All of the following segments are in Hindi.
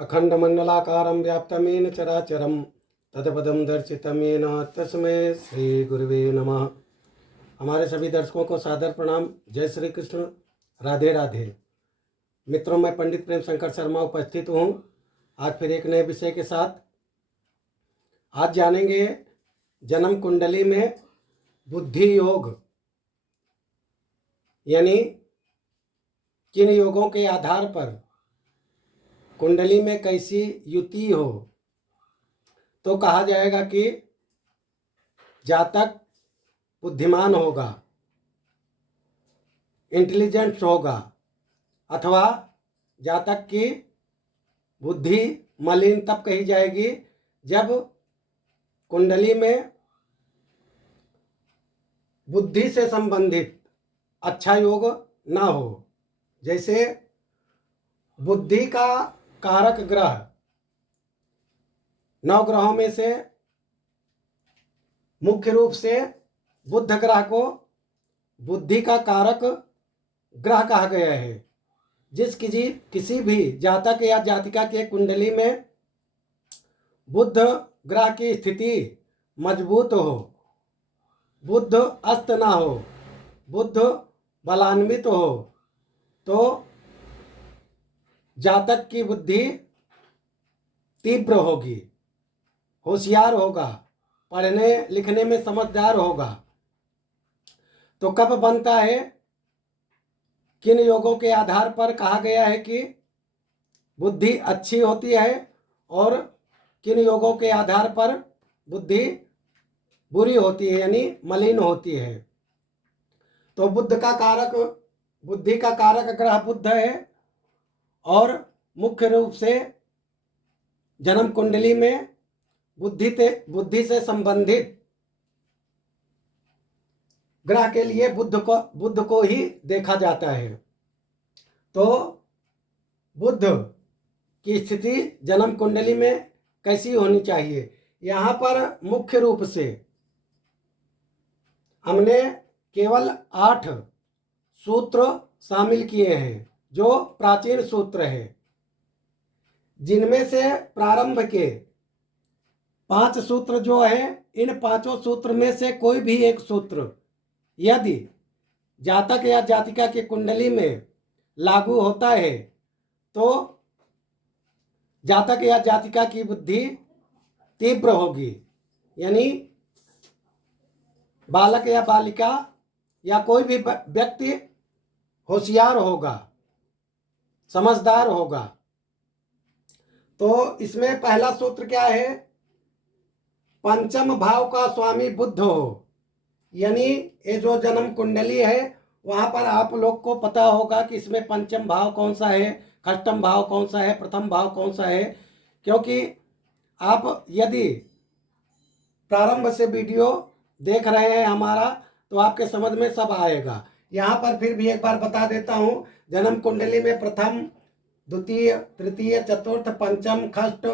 अखंडमंडलाकारं व्याप्तमेन चराचरं तत्पदं दर्शितं येन तस्मै श्री गुरुवे नमः। हमारे सभी दर्शकों को सादर प्रणाम। जय श्री कृष्ण, राधे राधे। मित्रों, मैं पंडित प्रेम शंकर शर्मा उपस्थित हूँ आज फिर एक नए विषय के साथ। आज जानेंगे जन्म कुंडली में बुद्धि योग, यानी किन योगों के आधार पर कुंडली में कैसी युति हो तो कहा जाएगा कि जातक बुद्धिमान होगा, इंटेलिजेंट होगा, अथवा जातक की बुद्धि मलिन तब कही जाएगी जब कुंडली में बुद्धि से संबंधित अच्छा योग ना हो। जैसे बुद्धि का कारक ग्रह, 9 ग्रहों में से मुख्य रूप से बुध ग्रह को बुद्धि का कारक ग्रह कहा गया है। किसी भी जातक या जातिका के कुंडली में बुध ग्रह की स्थिति मजबूत हो, बुध अस्त ना हो, बुध बलान्वित हो, तो जातक की बुद्धि तीव्र होगी, होशियार होगा, पढ़ने लिखने में समझदार होगा। तो कब बनता है, किन योगों के आधार पर कहा गया है कि बुद्धि अच्छी होती है और किन योगों के आधार पर बुद्धि बुरी होती है, यानी मलिन होती है। तो बुद्धि का कारक ग्रह बुध है और मुख्य रूप से जन्म कुंडली में बुद्धि से संबंधित ग्रह के लिए बुध को ही देखा जाता है। तो बुध की स्थिति जन्म कुंडली में कैसी होनी चाहिए, यहाँ पर मुख्य रूप से हमने केवल 8 सूत्र शामिल किए हैं जो प्राचीन सूत्र है, जिनमें से प्रारंभ के 5 सूत्र जो है, इन 5 सूत्र में से कोई भी एक सूत्र यदि जातक या जातिका के कुंडली में लागू होता है तो जातक या जातिका की बुद्धि तीव्र होगी, यानी बालक या बालिका या कोई भी व्यक्ति होशियार होगा, समझदार होगा। तो इसमें पहला सूत्र क्या है, पंचम भाव का स्वामी बुध हो। यानी ये जो जन्म कुंडली है वहाँ पर आप लोग को पता होगा कि इसमें पंचम भाव कौन सा है, षष्ठम भाव कौन सा है, प्रथम भाव कौन सा है, क्योंकि आप यदि प्रारंभ से वीडियो देख रहे हैं हमारा तो आपके समझ में सब आएगा। यहाँ पर फिर भी एक बार बता देता हूँ, जन्म कुंडली में प्रथम, द्वितीय, तृतीय, चतुर्थ, पंचम, षष्ठ,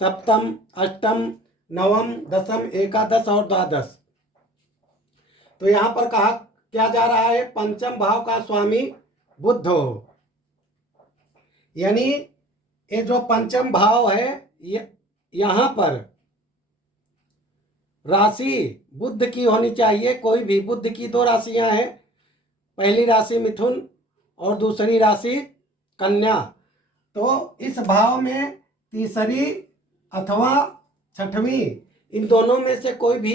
सप्तम, अष्टम, नवम, दसम, एकादश और द्वादश। तो यहाँ पर कहा क्या जा रहा है, पंचम भाव का स्वामी बुध हो। यानी ये जो पंचम भाव है, यहाँ पर राशि बुध की होनी चाहिए। कोई भी, बुध की 2 राशियां हैं, पहली राशि मिथुन और दूसरी राशि कन्या। तो इस भाव में तीसरी अथवा छठवीं, इन दोनों में से कोई भी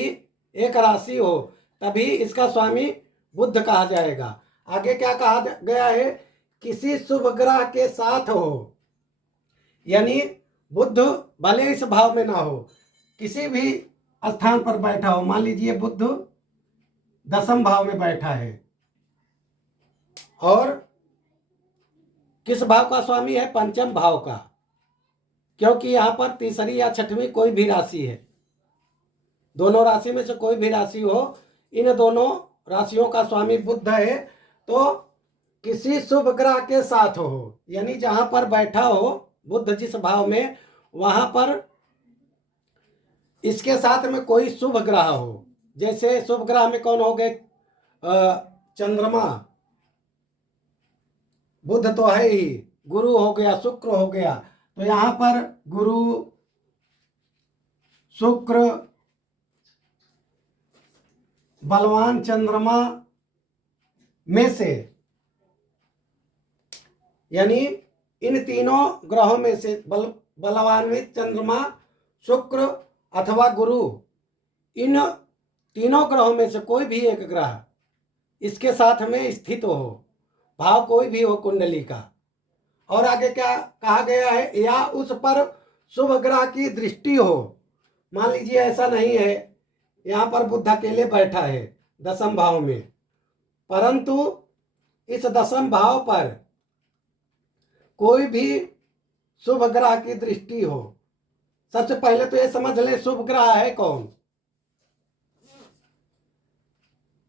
एक राशि हो तभी इसका स्वामी बुध कहा जाएगा। आगे क्या कहा गया है, किसी शुभ ग्रह के साथ हो, यानी बुध भले इस भाव में ना हो, किसी भी स्थान पर बैठा हो। मान लीजिए बुध 10वें भाव में बैठा है और किस भाव का स्वामी है, पंचम भाव का, क्योंकि यहाँ पर तीसरी या छठवीं कोई भी राशि है, दोनों राशि में से कोई भी राशि हो, इन दोनों राशियों का स्वामी बुध है। तो किसी शुभ ग्रह के साथ हो, यानी जहां पर बैठा हो बुध जिस भाव में, वहां पर इसके साथ में कोई शुभ ग्रह हो। जैसे शुभ ग्रह में कौन हो गए, चंद्रमा, बुध तो है ही, गुरु हो गया, शुक्र हो गया। तो यहाँ पर गुरु, शुक्र, बलवान चंद्रमा में से, यानी इन तीनों ग्रहों में से बलवान्वित चंद्रमा, शुक्र अथवा गुरु, इन तीनों ग्रहों में से कोई भी एक ग्रह इसके साथ में स्थित हो, भाव कोई भी हो कुंडली का। और आगे क्या कहा गया है, या उस पर शुभ ग्रह की दृष्टि हो। मान लीजिए ऐसा नहीं है, यहाँ पर बुध अकेले बैठा है 10th भाव में, परंतु इस 10th भाव पर कोई भी शुभ ग्रह की दृष्टि हो। सबसे पहले तो ये समझ ले शुभ ग्रह है कौन।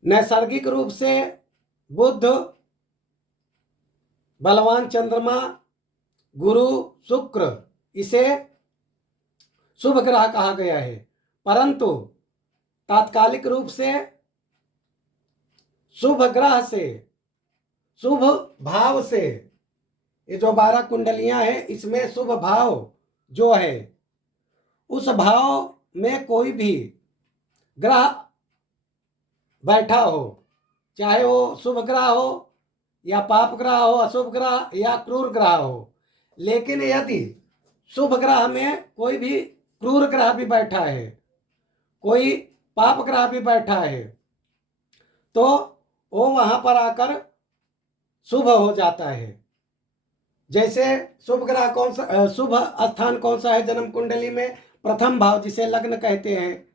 नैसर्गिक रूप से बुध, बलवान चंद्रमा, गुरु, शुक्र, इसे शुभ ग्रह कहा गया है, परंतु तात्कालिक रूप से शुभ ग्रह से, शुभ भाव से, ये जो 12 कुंडलियां हैं इसमें शुभ भाव जो है, उस भाव में कोई भी ग्रह बैठा हो, चाहे वो शुभ ग्रह हो या पाप ग्रह हो, अशुभ ग्रह या क्रूर ग्रह हो। लेकिन यदि शुभ ग्रह में कोई भी क्रूर ग्रह भी बैठा है, कोई पाप ग्रह भी बैठा है, तो वो वहां पर आकर शुभ हो जाता है। जैसे शुभ ग्रह कौन सा, शुभ स्थान कौन सा है जन्म कुंडली में, प्रथम भाव जिसे लग्न कहते हैं।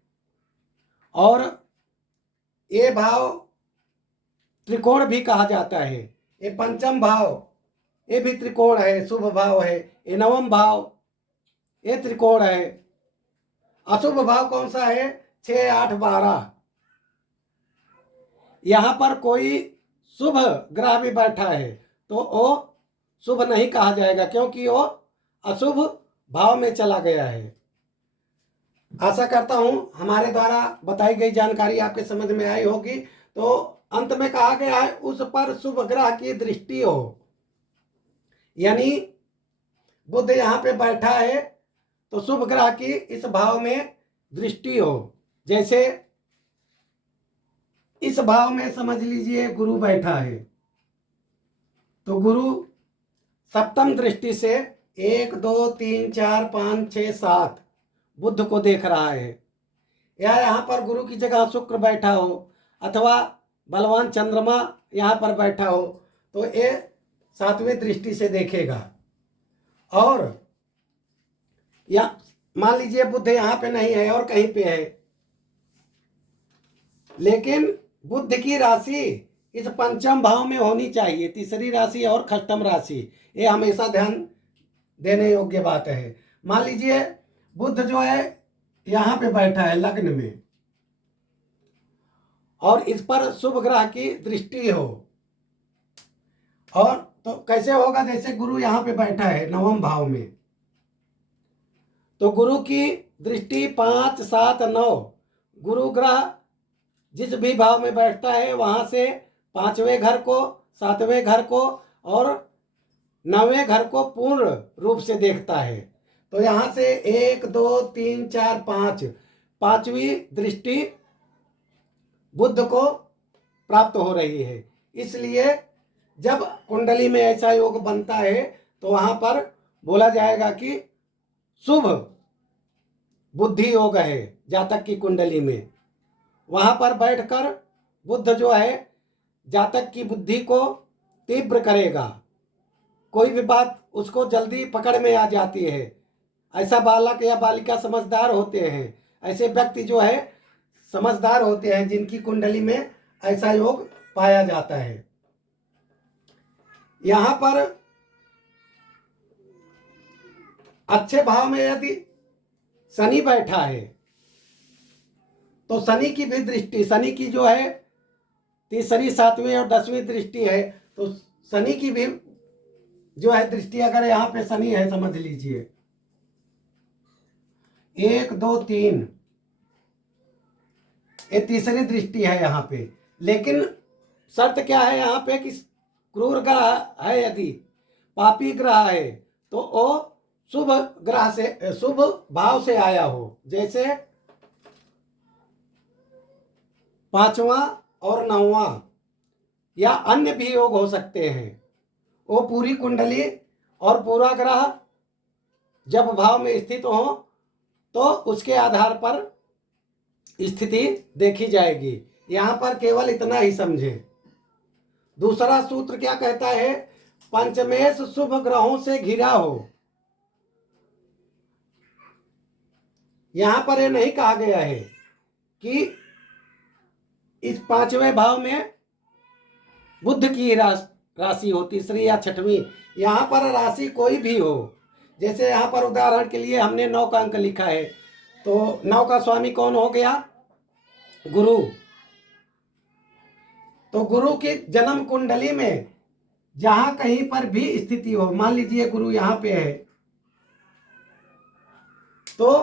और ये भाव त्रिकोण भी कहा जाता है। ये 5th भाव, ये भी त्रिकोण है, शुभ भाव है। ये 9th भाव, ये त्रिकोण है। अशुभ भाव कौन सा है, 6, 8, 12। यहाँ पर कोई शुभ ग्रह भी बैठा है तो वो शुभ नहीं कहा जाएगा, क्योंकि वो अशुभ भाव में चला गया है। आशा करता हूं हमारे द्वारा बताई गई जानकारी आपके समझ में आई होगी। तो अंत में कहा गया है उस पर शुभ ग्रह की दृष्टि हो, यानी बुध यहाँ पे बैठा है तो शुभ ग्रह की इस भाव में दृष्टि हो। जैसे इस भाव में समझ लीजिए गुरु बैठा है, तो गुरु सप्तम दृष्टि से 1, 2, 3, 4, 5, 6, 7 बुध को देख रहा है। या यहाँ पर गुरु की जगह शुक्र बैठा हो अथवा बलवान चंद्रमा यहाँ पर बैठा हो, तो ये 7वें दृष्टि से देखेगा। और या मान लीजिए बुध यहाँ पे नहीं है और कहीं पे है, लेकिन बुध की राशि इस 5th भाव में होनी चाहिए, तीसरी राशि और खष्टम राशि, ये हमेशा ध्यान देने योग्य बात है। मान लीजिए बुध जो है यहाँ पे बैठा है लग्न में और इस पर शुभ ग्रह की दृष्टि हो, और तो कैसे होगा, जैसे गुरु यहाँ पे बैठा है 9वें भाव में, तो गुरु की दृष्टि 5, 7, 9, गुरु ग्रह जिस भी भाव में बैठता है वहां से 5वें घर को, 7वें घर को और 9वें घर को पूर्ण रूप से देखता है। तो यहाँ से 1, 2, 3, 4, 5, 5वीं दृष्टि बुध को प्राप्त हो रही है। इसलिए जब कुंडली में ऐसा योग बनता है तो वहां पर बोला जाएगा कि शुभ बुद्धि योग है जातक की कुंडली में। वहां पर बैठकर बुध जो है जातक की बुद्धि को तीव्र करेगा, कोई भी बात उसको जल्दी पकड़ में आ जाती है। ऐसा बालक या बालिका समझदार होते हैं, ऐसे व्यक्ति जो है समझदार होते हैं जिनकी कुंडली में ऐसा योग पाया जाता है। यहाँ पर अच्छे भाव में यदि शनि बैठा है तो शनि की भी दृष्टि, शनि की जो है तीसरी, 7वीं और 10वीं दृष्टि है, तो शनि की भी जो है दृष्टि, अगर यहाँ पे शनि है समझ लीजिए 1, 2, 3, ये तीसरी दृष्टि है यहाँ पे। लेकिन शर्त क्या है यहाँ पे कि क्रूर ग्रह है, यदि पापी ग्रह है तो वो शुभ ग्रह से, शुभ भाव से आया हो, जैसे 5वां और 9वां या अन्य भी योग हो सकते हैं, वो पूरी कुंडली और पूरा ग्रह जब भाव में स्थित हो तो उसके आधार पर स्थिति देखी जाएगी। यहां पर केवल इतना ही समझे। दूसरा सूत्र क्या कहता है? पंचमेश शुभ ग्रहों से घिरा हो। यहां पर यह नहीं कहा गया है कि इस 5वें भाव में बुध की राशि हो, तीसरी या छठवीं। यहां पर राशि कोई भी हो, जैसे यहां पर उदाहरण के लिए हमने 9 का अंक लिखा है, तो 9 का स्वामी कौन हो गया? गुरु। तो गुरु की जन्म कुंडली में जहां कहीं पर भी स्थिति हो, मान लीजिए गुरु यहां पे है, तो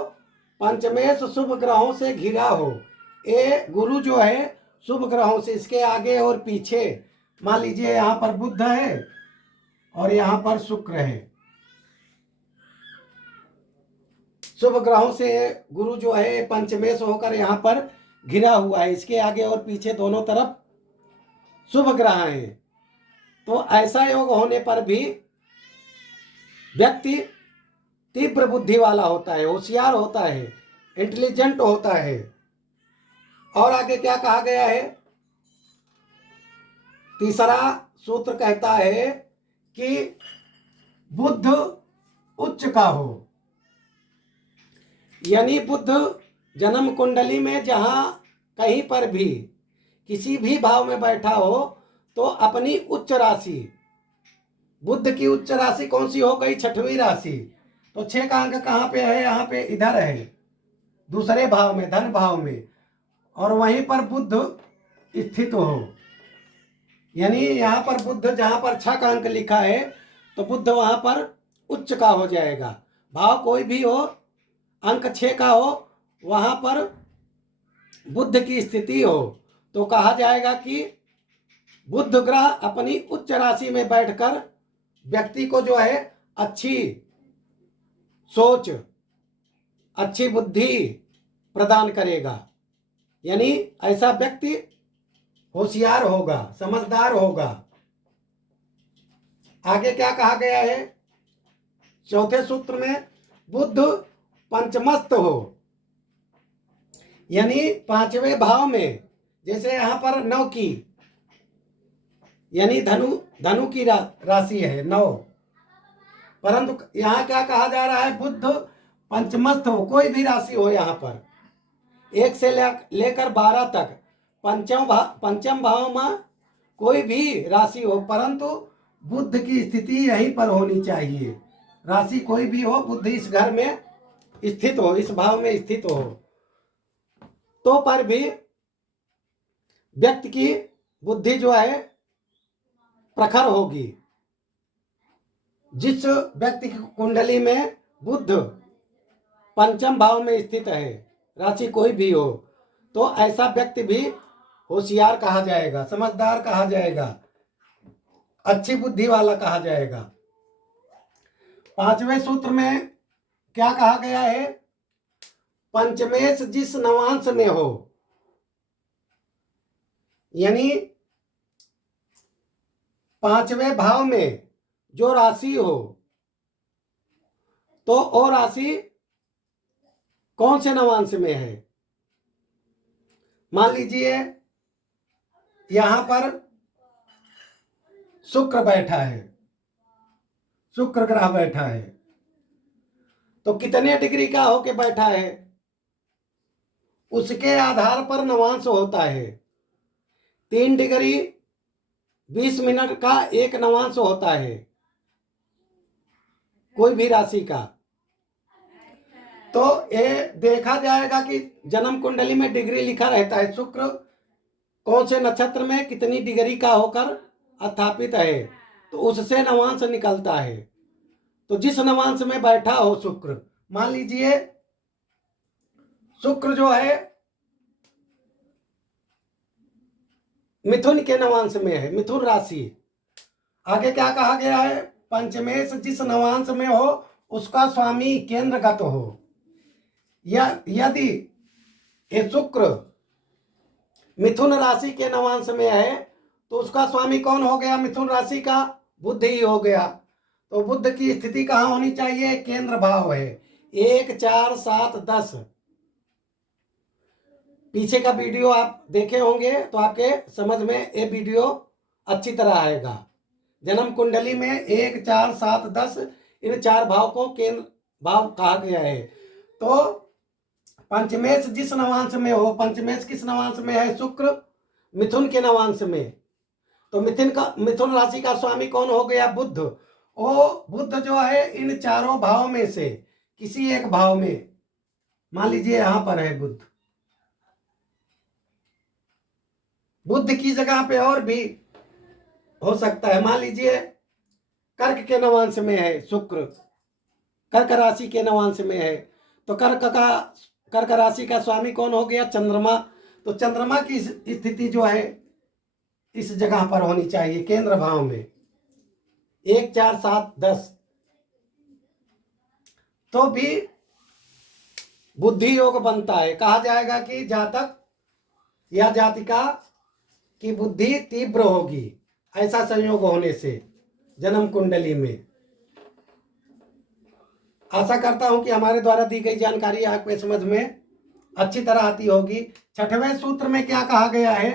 पंचमेश शुभ ग्रहों से घिरा हो। ये गुरु जो है शुभ ग्रहों से, इसके आगे और पीछे मान लीजिए यहां पर बुध है और यहां पर शुक्र है। शुभ ग्रहों से गुरु जो है पंचमेश होकर यहां पर घिरा हुआ है, इसके आगे और पीछे दोनों तरफ शुभ ग्रह हैं। तो ऐसा योग होने पर भी व्यक्ति तीव्र बुद्धि वाला होता है, होशियार होता है, इंटेलिजेंट होता है। और आगे क्या कहा गया है? तीसरा सूत्र कहता है कि बुध उच्च का हो, यानी बुध जन्म कुंडली में जहां कहीं पर भी किसी भी भाव में बैठा हो तो अपनी उच्च राशि, बुध की उच्च राशि कौन सी हो गई? छठवीं राशि। तो 6 का अंक कहाँ पे है? यहाँ पे इधर है, दूसरे भाव में, धन भाव में, और वहीं पर बुध स्थित हो। यानी यहाँ पर बुध जहाँ पर 6 का अंक लिखा है तो बुध वहां पर उच्च का हो जाएगा। भाव कोई भी हो, अंक 6 का हो, वहां पर बुध की स्थिति हो तो कहा जाएगा कि बुध ग्रह अपनी उच्च राशि में बैठकर व्यक्ति को जो है अच्छी सोच, अच्छी बुद्धि प्रदान करेगा। यानी ऐसा व्यक्ति होशियार होगा, समझदार होगा। आगे क्या कहा गया है? चौथे सूत्र में बुध पंचमस्त हो, यानी 5वें भाव में, जैसे यहां पर 9 की, यानी धनु की राशि है 9, परंतु यहां क्या कहा जा रहा है? बुध पंचमस्त हो, कोई भी राशि हो, यहां पर 1 से लेकर 12 तक पंचम भाव में कोई भी राशि हो, परंतु बुध की स्थिति यहीं पर होनी चाहिए। राशि कोई भी हो, बुध इस घर में स्थित हो, इस भाव में स्थित हो, तो पर भी व्यक्ति की बुद्धि जो है प्रखर होगी। जिस व्यक्ति की कुंडली में बुध पंचम भाव में स्थित है, राशि कोई भी हो, तो ऐसा व्यक्ति भी होशियार कहा जाएगा, समझदार कहा जाएगा, अच्छी बुद्धि वाला कहा जाएगा। 5वें सूत्र में क्या कहा गया है? पंचमेश जिस नवांश में हो, यानी 5वें भाव में जो राशि हो, तो वो राशि कौन से नवांश में है? मान लीजिए यहां पर शुक्र बैठा है, शुक्र ग्रह बैठा है, तो कितने डिग्री का होके बैठा है? उसके आधार पर नवांश होता है। 3 डिग्री 20 मिनट का एक नवांश होता है कोई भी राशि का। तो ये देखा जाएगा कि जन्म कुंडली में डिग्री लिखा रहता है, शुक्र कौन से नक्षत्र में कितनी डिग्री का होकर स्थापित है, तो उससे नवांश निकलता है। तो जिस नवांश में बैठा हो शुक्र, मान लीजिए शुक्र जो है मिथुन के नवांश में है, मिथुन राशि। आगे क्या कहा गया है? पंचमेश जिस नवांश में हो उसका स्वामी केंद्रगत हो, या यदि ये शुक्र मिथुन राशि के नवांश में है तो उसका स्वामी कौन हो गया? मिथुन राशि का बुध ही हो गया। तो बुध की स्थिति कहाँ होनी चाहिए? केंद्र भाव है 1 4 7 10। पीछे का वीडियो आप देखे होंगे तो आपके समझ में ये वीडियो अच्छी तरह आएगा। जन्म कुंडली में 1 4 7 10 इन 4 भाव को केंद्र भाव कहा गया है। तो पंचमेश जिस नवांश में हो, पंचमेश किस नवांश में है? शुक्र मिथुन के नवांश में। तो मिथुन राशि का स्वामी कौन हो गया? बुध। ओ बुध जो है इन चारों भाव में से किसी एक भाव में, मान लीजिए यहां पर है बुध, बुध की जगह पे और भी हो सकता है। मान लीजिए कर्क के नवांश में है शुक्र, कर्क राशि के नवांश में है, तो कर्क राशि का स्वामी कौन हो गया? चंद्रमा। तो चंद्रमा की स्थिति जो है इस जगह पर होनी चाहिए केंद्र भाव में 1 4 7 10। तो भी बुद्धि योग बनता है। कहा जाएगा कि जातक या जातिका की बुद्धि तीव्र होगी ऐसा संयोग होने से जन्म कुंडली में। आशा करता हूं कि हमारे द्वारा दी गई जानकारी आपके समझ में अच्छी तरह आती होगी। छठवें सूत्र में क्या कहा गया है?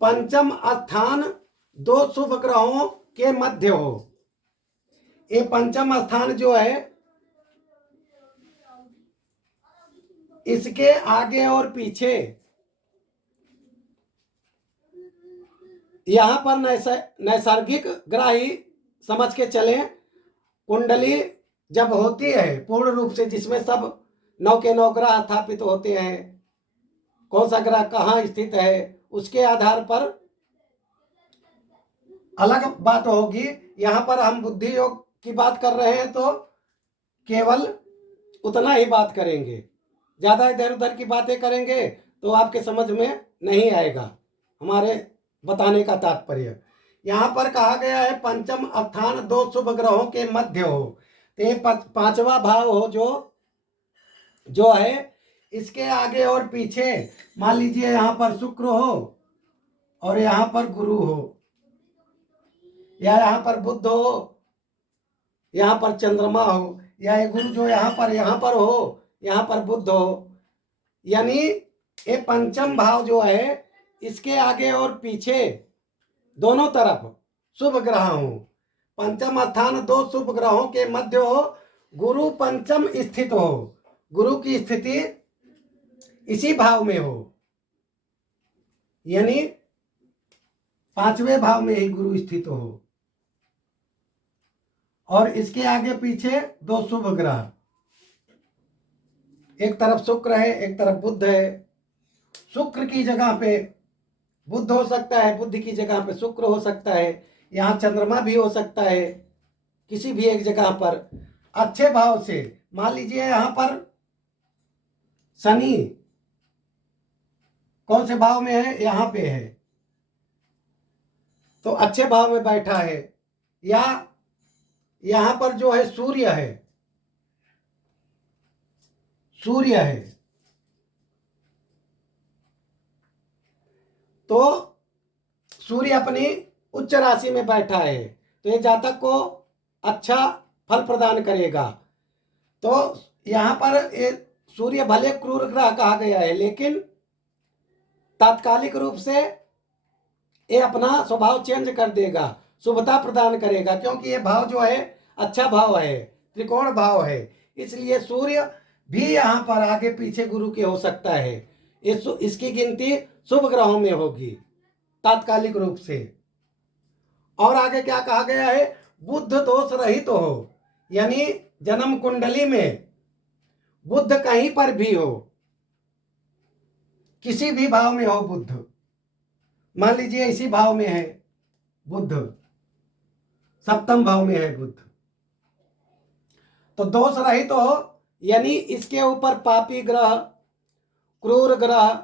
पंचम स्थान 2 शुभ ग्रहों के मध्य हो। ये पंचम स्थान जो है इसके आगे और पीछे, यहां पर नैसर्गिक ग्रह ही समझ के चलें। कुंडली जब होती है पूर्ण रूप से, जिसमें सब 9 के 9 ग्रह स्थापित होते हैं, कौन सा ग्रह कहाँ स्थित है उसके आधार पर अलग बात होगी। यहां पर हम बुद्धि योग की बात कर रहे हैं तो केवल उतना ही बात करेंगे, ज्यादा इधर उधर की बातें करेंगे तो आपके समझ में नहीं आएगा हमारे बताने का तात्पर्य। यहां पर कहा गया है पंचम स्थान 2 शुभ ग्रहों के मध्य हो। तो ये पांचवा भाव हो जो है इसके आगे और पीछे, मान लीजिए यहां पर शुक्र हो और यहां पर गुरु हो, या यहां पर बुध हो, यहां पर चंद्रमा हो, या ये गुरु जो यहां पर हो, यहां पर बुध हो, यानी ये पंचम भाव जो है इसके आगे और पीछे दोनों तरफ शुभ ग्रह हो। पंचम स्थान 2 शुभ ग्रहों के मध्य हो, गुरु पंचम स्थित हो, गुरु की स्थिति इसी भाव में हो, यानी 5वें भाव में ही गुरु स्थित हो, और इसके आगे पीछे 2 शुभ ग्रह, एक तरफ शुक्र है एक तरफ बुध है। शुक्र की जगह पे बुध हो सकता है, बुध की जगह पे शुक्र हो सकता है, यहाँ चंद्रमा भी हो सकता है किसी भी एक जगह पर अच्छे भाव से। मान लीजिए यहाँ पर शनि कौन से भाव में है? यहाँ पे है, तो अच्छे भाव में बैठा है। या यहाँ पर जो है सूर्य है, सूर्य है, तो सूर्य अपनी उच्च राशि में बैठा है, तो ये जातक को अच्छा फल प्रदान करेगा। तो यहाँ पर ये सूर्य भले क्रूर ग्रह कहा गया है, लेकिन तात्कालिक रूप से ये अपना स्वभाव चेंज कर देगा, शुभता प्रदान करेगा, क्योंकि ये भाव जो है अच्छा भाव है, त्रिकोण भाव है। इसलिए सूर्य भी यहाँ पर आगे पीछे गुरु के हो सकता है। इसकी गिनती शुभ ग्रहों में होगी तात्कालिक रूप से। और आगे क्या कहा गया है? बुध दोष रहित हो, यानी जन्म कुंडली में बुध कहीं पर भी हो, किसी भी भाव में हो बुध, मान लीजिए इसी भाव में है बुध, सप्तम भाव में है बुध, तो दोष रहित हो, यानी इसके ऊपर पापी ग्रह, क्रूर ग्रह,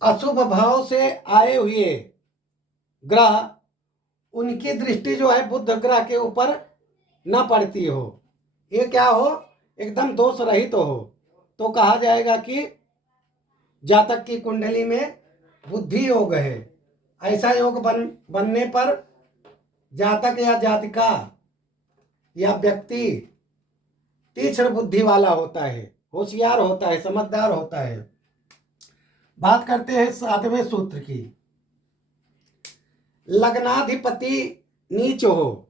अशुभ भाव से आए हुए ग्रह उनकी दृष्टि जो है बुध ग्रह के ऊपर न पड़ती हो, ये क्या हो, एकदम दोष रहित हो, तो कहा जाएगा कि जातक की कुंडली में बुद्धि योग है। ऐसा योग बनने पर जातक या जातिका या व्यक्ति तीक्ष्ण बुद्धि वाला होता है, होशियार होता है, समझदार होता है। बात करते हैं 7वें सूत्र की। लग्नाधिपति नीच हो,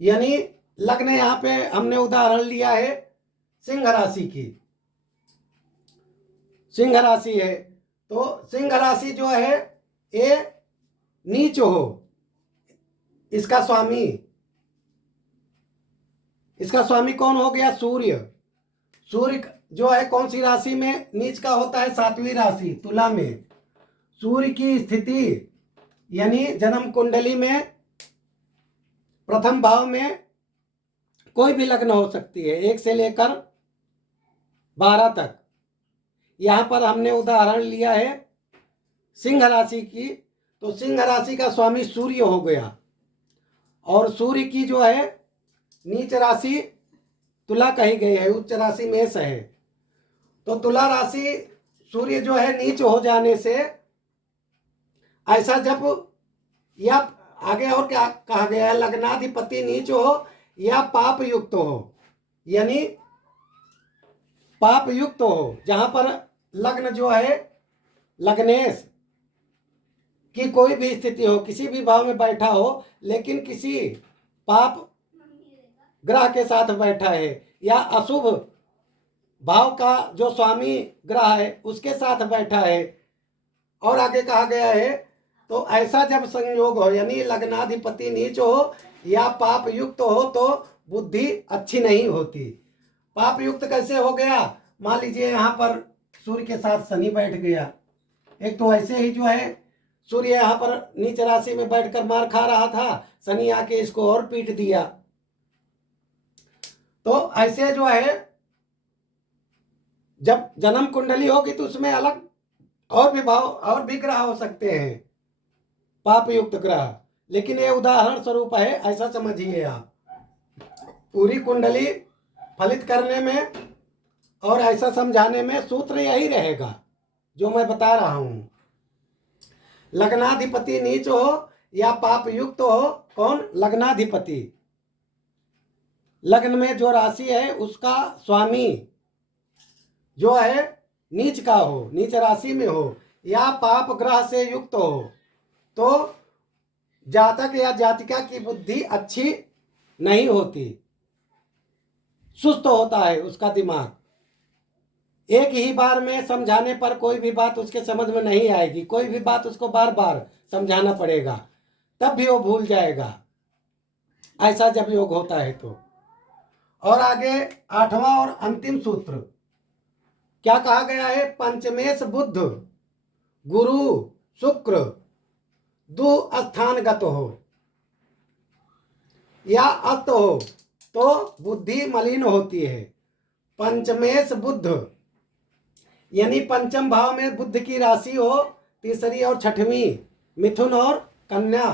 यानी लग्न, यहां पे हमने उदाहरण लिया है सिंह राशि की। सिंह राशि है तो सिंह राशि जो है ये नीच हो, इसका स्वामी कौन हो गया, सूर्य। सूर्य जो है कौन सी राशि में नीच का होता है, 7वीं राशि तुला में। सूर्य की स्थिति यानी जन्म कुंडली में प्रथम भाव में कोई भी लग्न हो सकती है, 1 से लेकर 12 तक। यहां पर हमने उदाहरण लिया है सिंह राशि की, तो सिंह राशि का स्वामी सूर्य हो गया, और सूर्य की जो है नीच राशि तुला कही गई है, उच्च राशि मेष है। तो तुला राशि सूर्य जो है नीच हो जाने से ऐसा जब, या आगे और क्या कहा गया है, लग्नाधिपति नीच हो या पाप युक्त हो, यानी पाप युक्त हो, जहां पर लग्न जो है लग्नेश की कोई भी स्थिति हो, किसी भी भाव में बैठा हो, लेकिन किसी पाप ग्रह के साथ बैठा है, या अशुभ भाव का जो स्वामी ग्रह है उसके साथ बैठा है। और आगे कहा गया है तो ऐसा जब संयोग हो, यानी लग्नाधिपति नीच हो या पाप युक्त हो, तो बुद्धि अच्छी नहीं होती। पाप युक्त कैसे हो गया, मान लीजिए यहाँ पर सूर्य के साथ शनि बैठ गया, एक तो ऐसे ही जो है सूर्य यहाँ पर नीच राशि में बैठकर मार खा रहा था, शनि आके इसको और पीट दिया। तो ऐसे जो है जब जन्म कुंडली होगी तो उसमें अलग और भी भाव और भी ग्रह हो सकते हैं, पाप युक्त ग्रह, लेकिन ये उदाहरण स्वरूप है, ऐसा समझिए आप। पूरी कुंडली फलित करने में और ऐसा समझाने में सूत्र यही रहेगा जो मैं बता रहा हूं। लग्नाधिपति नीच हो या पाप युक्त हो, कौन, लग्नाधिपति, लग्न में जो राशि है उसका स्वामी जो है नीच का हो, नीच राशि में हो, या पाप ग्रह से युक्त हो, तो जातक या जातिका की बुद्धि अच्छी नहीं होती, सुस्त होता है उसका दिमाग। एक ही बार में समझाने पर कोई भी बात उसके समझ में नहीं आएगी, कोई भी बात उसको बार बार समझाना पड़ेगा, तब भी वो भूल जाएगा, ऐसा जब योग होता है तो। और आगे 8वां और अंतिम सूत्र क्या कहा गया है, पंचमेश बुध गुरु शुक्र दु स्थानगत हो या अस्त हो तो बुद्धि मलिन होती है। पंचमेश बुध यानी पंचम भाव में बुध की राशि हो, 3री और 6वीं मिथुन और कन्या।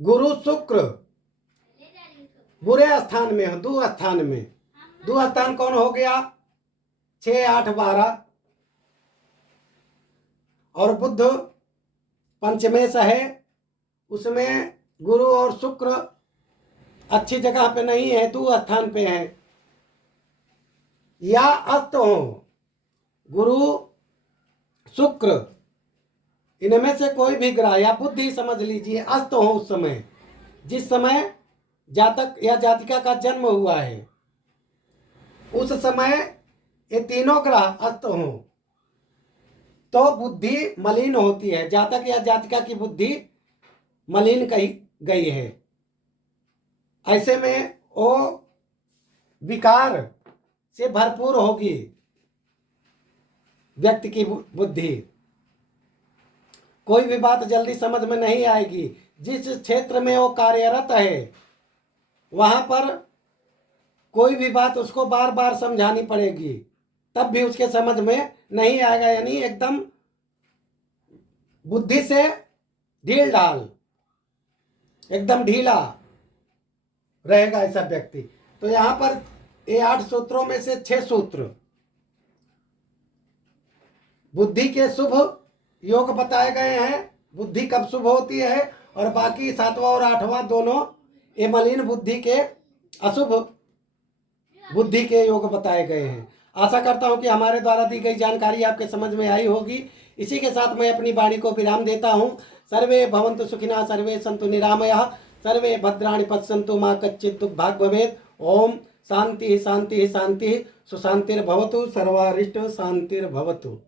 गुरु शुक्र बुरे स्थान में हो, दु स्थान में, दु स्थान कौन हो गया, 6, 8, 12, और बुध पंचमेश है, उसमें गुरु और शुक्र अच्छी जगह पे नहीं है, दु स्थान पे है। या अस्त हो, गुरु शुक्र इनमें से कोई भी ग्रह, या बुद्धि समझ लीजिए अस्त हो, उस समय जिस समय जातक या जातिका का जन्म हुआ है उस समय ये तीनों ग्रह अस्त हो तो बुद्धि मलिन होती है, जातक या जातिका की बुद्धि मलिन कही गई है। ऐसे में वो विकार से भरपूर होगी व्यक्ति की बुद्धि, कोई भी बात जल्दी समझ में नहीं आएगी। जिस क्षेत्र में वो कार्यरत है वहां पर कोई भी बात उसको बार बार समझानी पड़ेगी, तब भी उसके समझ में नहीं आएगा, यानी एकदम बुद्धि से ढील ढाल, एकदम ढीला रहेगा ऐसा व्यक्ति। तो यहाँ पर ये 8 सूत्रों में से 6 सूत्र बुद्धि के शुभ योग बताए गए हैं, बुद्धि कब शुभ होती है, और बाकी 7वां और 8वां दोनों ये मलिन बुद्धि के अशुभ बुद्धि के योग बताए गए हैं। आशा करता हूं कि हमारे द्वारा दी गई जानकारी आपके समझ में आई होगी। इसी के साथ मैं अपनी वाणी को विराम देता हूं। सर्वे भवन्तु सुखिनः, सर्वे सन्तु निरामयाः, सर्वे भद्राणि पश्यन्तु मा कच्चित् दुःखभाग् भवेत्। ओम शांति शांति शांति, सुशांतिर्भवतु, सर्वारिष्ट शांतिर्भवतु।